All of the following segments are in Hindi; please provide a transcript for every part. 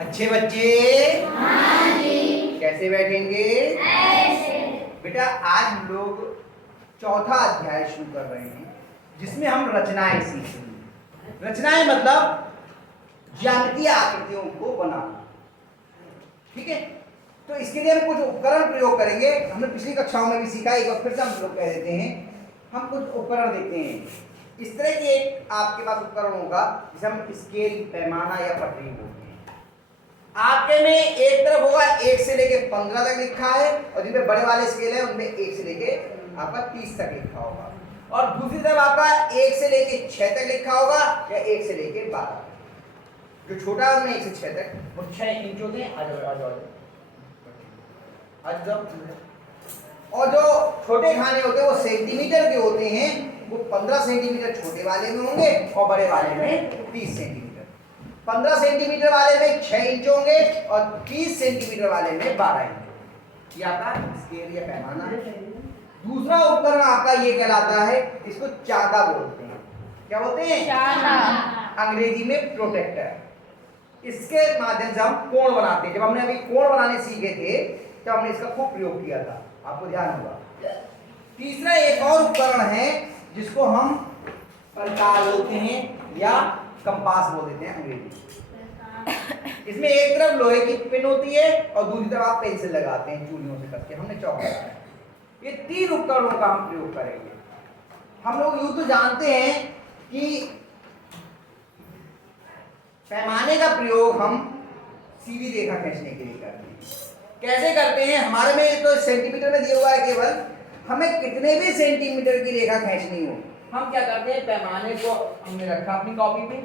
अच्छे बच्चे कैसे बैठेंगे? ऐसे। बेटा आज हम लोग चौथा अध्याय शुरू कर रहे हैं जिसमें हम रचनाएं सीखेंगे। रचनाएं मतलब ज्यामितीय आकृतियों को बनाना। ठीक है, तो इसके लिए हम कुछ उपकरण प्रयोग करेंगे। हमने पिछली कक्षाओं में भी सीखा, एक बार फिर से हम लोग कह देते हैं। हम कुछ उपकरण देखते हैं। इस तरह की एक आपके पास उपकरण होगा जिसे हम स्केल, पैमाना या पटरी बोलते हैं। आपके में एक तरफ होगा 1 से लेके 15 तक लिखा है, और जिनमें बड़े वाले स्केल है उनमें 1 से लेके आपका 30 तक लिखा होगा, और दूसरी तरफ आपका 1 से लेके 6 तक लिखा होगा या 1 से लेके 12। जो छोटा है उनमें 1 से 6 तक वो 6 इंच होते हैं। और जो छोटे खाने होते हैं वो सेंटीमीटर के होते हैं। वो 15 सेंटीमीटर छोटे वाले में होंगे और बड़े वाले में 30 सेंटीमीटर। 15 सेंटीमीटर वाले में 6 इंच होंगे और 30 सेंटीमीटर वाले में 12 इंच। ये आपका स्केल या पैमाना है। दूसरा उपकरण आपका ये कहलाता है, इसको चाका बोलते हैं। क्या बोलते हैं? चाका। अंग्रेजी में प्रोटेक्टर। इसके माध्यम से हम कोण बनाते हैं। जब हमने अभी कोण बनाने सीखे थे तब हमने इसका खूब प्रयोग किया था, आपको ध्यान होगा। तीसरा एक और उपकरण है जिसको हम प्रकार बोलते हैं या कंपास बोल देते हैं अंग्रेजी। इसमें एक तरफ लोहे की पिन होती है और दूसरी तरफ आप पेंसिल लगाते हैं चूड़ियों से करके। हमने चौक लगाया है। ये 3 उपकरणों का हम प्रयोग करेंगे। हम लोग यूं तो जानते हैं कि पैमाने का प्रयोग हम सीधी रेखा खींचने के लिए करते हैं। कैसे करते हैं? हमारे में तो सेंटीमीटर में दिया हुआ है केवल। हमें कितने भी सेंटीमीटर की रेखा खींचनी हो, हम क्या करते हैं, पैमाने को हमने रखा अपनी कॉपी पे,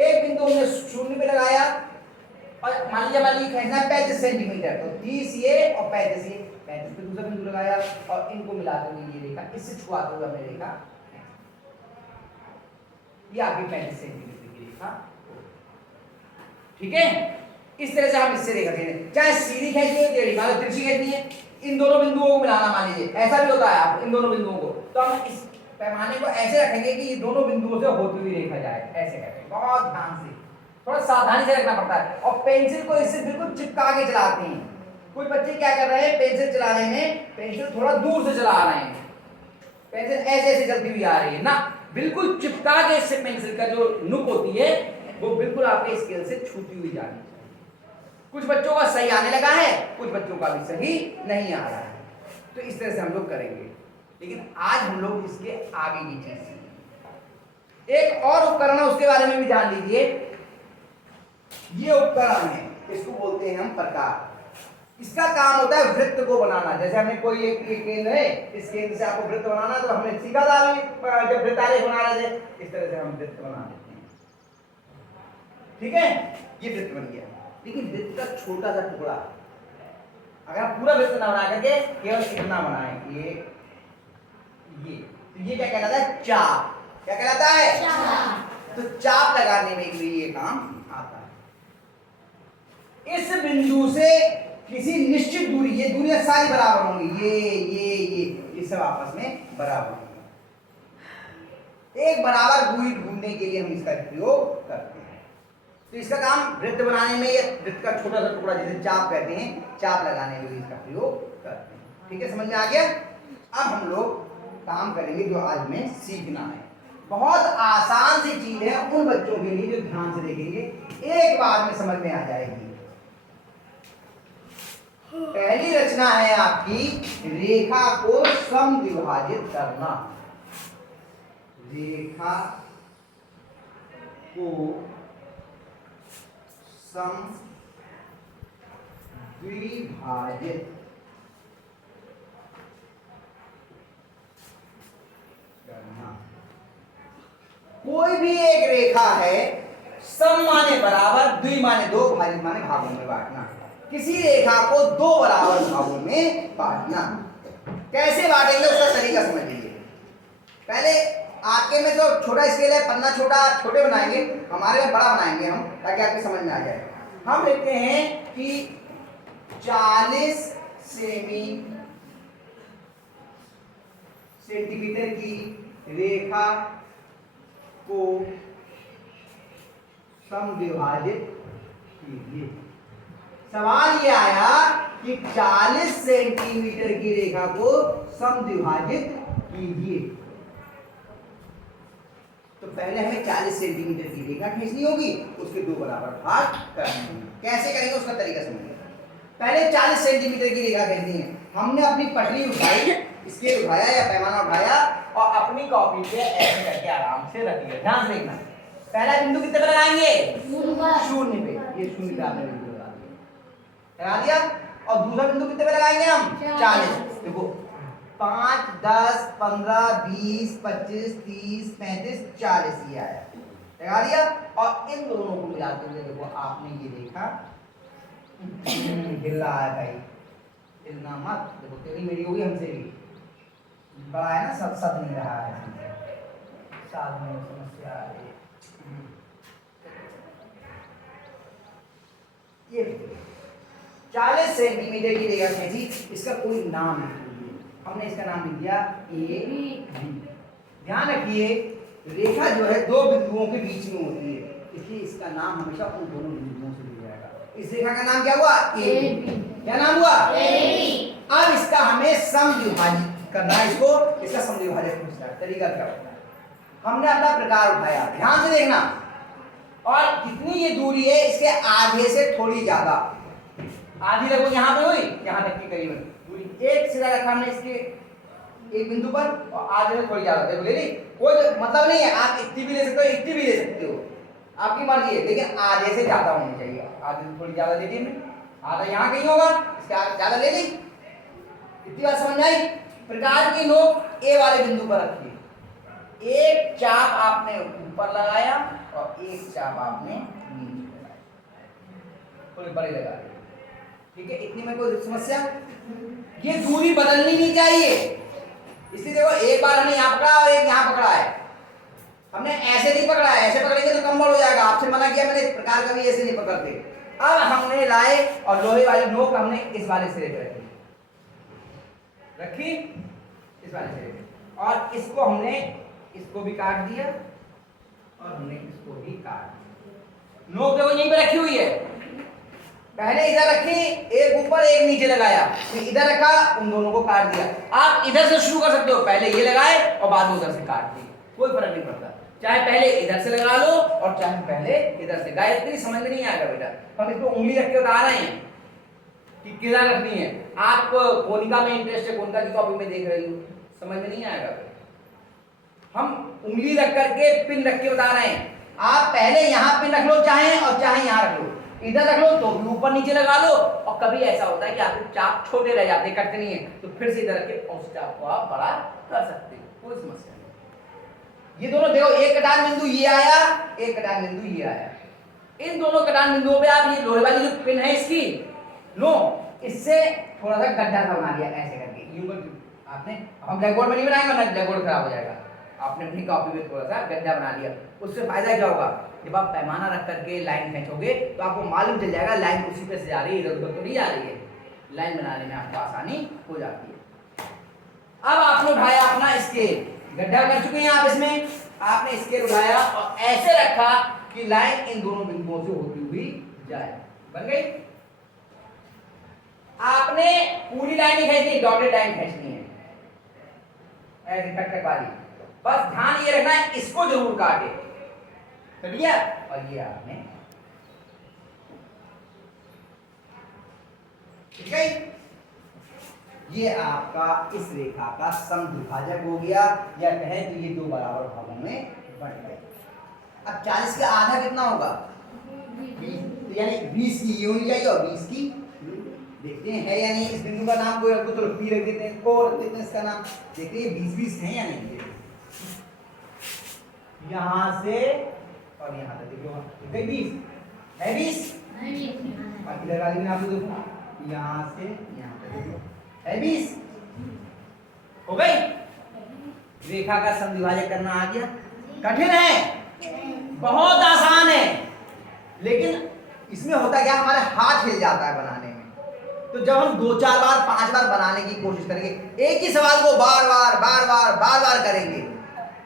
एक बिंदु हमने शून्य पे लगाया और मान लीजिए खींचना है 35 सेंटीमीटर, तो 30 ये और 35 ये, 35 पे दूसरा बिंदु लगाया और इनको मिलाते हुए ये रेखा, इससे छुआते हुए हमने रेखा, ये आपकी 35 सेंटीमीटर की रेखा। ठीक है, इस तरह से हम इससे रेखा खींचेंगे। चाहे सीधी खींचनी है, टेढ़ी, मान लो तिरछी खींचनी है, इन दोनों बिंदुओं को मिलाना, मान लीजिए ऐसा भी होता है। आप इन दोनों बिंदुओं को, तो हम इस पैमाने को ऐसे रखेंगे कि ये दोनों बिंदुओं से होती हुई रेखा जाए। ऐसे करेंगे, बहुत ध्यान से, थोड़ा सावधानी से रखना पड़ता है। और पेंसिल को इससे बिल्कुल चिपका के चलाते हैं। कुछ बच्चे क्या कर रहे हैं, पेंसिल चलाने में पेंसिल थोड़ा दूर से चला रहे हैं, पेंसिल ऐसे ऐसे चलती हुई आ रही है ना, बिल्कुल चिपका के इससे पेंसिल का जो नुक होती है वो बिल्कुल आपके स्केल से छूती हुई जानी चाहिए। कुछ बच्चों का सही आने लगा है, कुछ बच्चों का भी सही नहीं आ रहा है। तो इस तरह से हम लोग करेंगे, लेकिन आज हम लोग इसके आगे की चीज सीखेंगे। एक और उपकरण है, उसके बारे में भी जान लीजिए। ये उपकरण है, इसको बोलते हैं हम प्रकार। इसका काम होता है वृत्त को बनाना। जैसे हमने कोई एक केंद्र है, इस केंद्र से आपको वृत्त बनाना, तो हमने सीखा था अभी जब वृत्तालेख बना रहे थे, इस तरह से हम वृत्त बना देते हैं। ठीक है, ये वृत्त बन गया। लेकिन वृत्त का छोटा सा टुकड़ा, अगर आप पूरा वृत्त ना बना करके केवल इतना बनाएं, ये तो ये क्या कहलाता है? चाप। क्या कहलाता है? चाप। तो चाप लगाने में भी ये काम आता है। इस बिंदु से किसी निश्चित दूरी, ये दूरियां सारी बराबर होंगी, ये सब आपस में बराबर होंगी। एक बराबर दूरी ढूंढने के लिए हम इसका प्रयोग करते हैं। तो इसका काम वृत्त बनाने में, ये वृत्त का छोटा सा टुकड़ा जिसे चाप कहते हैं, चाप लगाने में इसका प्रयोग करते हैं। ठीक है, समझ में आ गया? अब हम लोग काम करेंगे जो आज में सीखना है। बहुत आसान सी चीज है उन बच्चों के लिए जो ध्यान से देखेंगे, एक बार में समझ में आ जाएगी। पहली रचना है आपकी, रेखा को समद्विभाजित करना। रेखा को समद्विभाजित करना। कोई भी एक रेखा है, सम माने बराबर, द्वि माने दो, भाजित माने भागों में बांटना। किसी रेखा को 2 बराबर भागों में बांटना। कैसे बांटेंगे उसका तरीका समझ लीजिए। पहले आपके में जो छोटा स्केल है, पन्ना छोटे बनाएंगे, हमारे में बड़ा बनाएंगे हम, ताकि आपको समझ में आ जाए। हम लिखते हैं कि 40 सेंटीमीटर की रेखा को समद्विभाजित ये सवाल ये आया कि 40 सेंटीमीटर की रेखा को समद्विभाजित कीजिए। तो पहले हमें 40 सेंटीमीटर की रेखा खींचनी होगी, उसके दो बराबर भाग करने होंगे। कैसे करेंगे उसका तरीका समझिए। पहले 40 सेंटीमीटर की रेखा खींचनी है। हमने अपनी पटरी उठाई, स्केल उठाया या पैमाना उठाया और अपनी कॉपी पे ऐसे करके आराम से रख दिया। ध्यान से देखना, पहला बिंदु कितने पे लगाएंगे? शून्य पे। ये शून्य पे आपने बिंदु लगा दिया। और दूसरा बिंदु कितने पे लगाएंगे हम? 40। देखो 5, 10, 15, 20, 25, 30, 35, 40 ये आया, लगा दिया। और इन दोनों को मिलाते हुए देखो आपने ये देखा हिल रहा है भाई, हिलना मत। देखो तेरी मेरी होगी, हमसे भी बड़ा है ना, सब सद नहीं रहा है, साथ में समस्या आ रही है। ये 40 सेंटीमीटर की रेखा खींची, इसका कोई नाम नहीं, हमने इसका नाम लिख दिया ए बी। ध्यान रखिए रेखा जो है दो बिंदुओं के बीच में होती है, इसलिए इसका नाम हमेशा उन दोनों बिंदुओं से लिया जाएगा। इस रेखा का नाम क्या हुआ? A B. क्या नाम हुआ? A B. अब इसका हमें समद्विभाजित करना है, इसका समद्विभाजक पूछना है। तरीका क्या होता है? हमने अपना प्रकार उठाया, ध्यान से देखना, और जितनी ये दूरी है इसके आधे से थोड़ी ज्यादा, आधी लगभग यहाँ पे हुई, यहाँ तक की करीबन दूरी। एक सिरा रखा हमने इसके एक बिंदु पर और आधे से थोड़ी ज्यादा, देखो ले ली, कोई मतलब नहीं है, आप इतनी भी ले सकते हो, इतनी भी ले सकते हो, आपकी मर्जी है, लेकिन आधे से ज्यादा होनी चाहिए। आधे से थोड़ी ज्यादा ले ली हमने, आधा यहाँ कहीं होगा, इसके आगे ज्यादा ले ली। इतनी बात समझ आई? प्रकार की नोक ए वाले बिंदु पर रखिए, एक चाप आपने ऊपर लगाया और एक चाप आपने नीचे लगाया, थोड़ी बड़ी लगा दी, ठीक है? इतनी में कोई समस्या? ये दूरी बदलनी नहीं चाहिए, इसलिए देखो एक बार हमने यहाँ पकड़ा और एक यहाँ पकड़ा है, हमने ऐसे नहीं पकड़ा है, ऐसे पकड़ेंगे तो कम बड़ हो जाएगा। आपसे मना किया मैंने, इस प्रकार कभी ऐसे नहीं पकड़ते। अब हमने लाए और लोहे वाली नोक हमने इस वाले सिरे पे रखी, इस वाले सिरे पे, और इसको हमने इसको भी काट दिया और हमने इसको भी काट दिया। नोक देखो यहीं पे रखी हुई है, पहले इधर रखी, एक ऊपर एक नीचे लगाया, फिर इधर रखा, उन दोनों को काट दिया। आप इधर से शुरू कर सकते हो, पहले ये लगाए और बाद में उधर से काट दिए, कोई फर्क नहीं पड़ता। चाहे पहले इधर से लगा लो और चाहे पहले इधर से। गायत्री समझ में नहीं आएगा बेटा, हम इसको उंगली रख के बता रहे हैं कि किधर रखनी है। आप कोनिका में इंटरेस्ट है, कोनिका की कॉपी में देख रही हो, समझ में नहीं आएगा। हम उंगली रख करके पिन रख के बता रहे हैं, आप पहले यहाँ पिन रख लो चाहे, और चाहे यहाँ रख लो, इधर रख लो तो ऊपर नीचे लगा लो। और कभी ऐसा होता है कि आपके चाप छोटे रह जाते, कटते नहीं है, तो फिर से इधर रख के उस चाप को आप बड़ा कर सकते हो, कोई समस्या नहीं। ये दोनों देखो, एक कटान बिंदु ये आया, एक कटान बिंदु ये आया, इन दोनों कटान बिंदुओं पे आप ये लोहे वाली जो पिन है इसकी लो, इससे थोड़ा सा गड्ढा सा बना दिया ऐसे करके, यूं आपने, हम ब्लैक बोर्ड में नहीं बनाएंगे ना, ब्लैक बोर्ड खराब हो जाएगा। आपने अपनी कॉपी में थोड़ा सा गड्ढा बना दिया, उससे फायदा क्या होगा? जब आप पैमाना रख करके लाइन खींचोगे तो आपको मालूम चल जाएगा लाइन उसी पे से जा रही है, इधर उधर तो नहीं जा रही है, लाइन बनाने में आपको आसानी हो जाती है। अब आपने उठाया अपना स्केल, गड्ढा कर चुके हैं आप इसमें, आपने स्केल उठाया और ऐसे रखा कि लाइन इन दोनों बिंदुओं से होती हुई जाए, बन गई। आपने पूरी लाइन नहीं खींचनी, डॉटेड लाइन खींचनी है, ऐसे कट कट वाली। बस ध्यान ये रखना है, इसको जरूर काटे, कर लिया। और ये आपने, ठीक है, ये आपका इस रेखा का समद्विभाजक हो गया, या कहें तो ये दो बराबर भागों में बंट गए। अब 40 का आधा कितना होगा? 20, तो यानी 20 की ये होनी चाहिए और 20 की, देखते हैं है या नहीं। इस बिंदु का नाम कोई रखो, चलो पी रख देते हैं, को रख देते हैं इसका नाम, देखते हैं 20-20 है या नहीं। यहाँ से और यहाँ तक देखो 20 है, 20 बाकी लगा लेंगे आप लोग, देखो यहाँ से यहाँ तक देखो है 20, हो गई। रेखा का समद्विभाजक करना आ गया। कठिन है, बहुत आसान है, लेकिन इसमें होता क्या, हमारे हाथ हिल जाता है बनाने में। तो जब हम 2-4 बार 5 बार बनाने की कोशिश करेंगे, एक ही सवाल को बार बार करेंगे,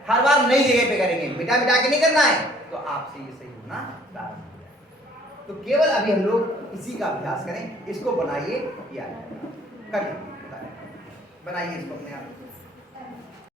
हर बार नई जगह पे करेंगे, मिटा मिटा के नहीं करना है, तो आपसे ये सही होना तो केवल अभी हम लोग इसी का अभ्यास करें, इसको बनाइए, किया करिए, बनाइए इसको अपने आप।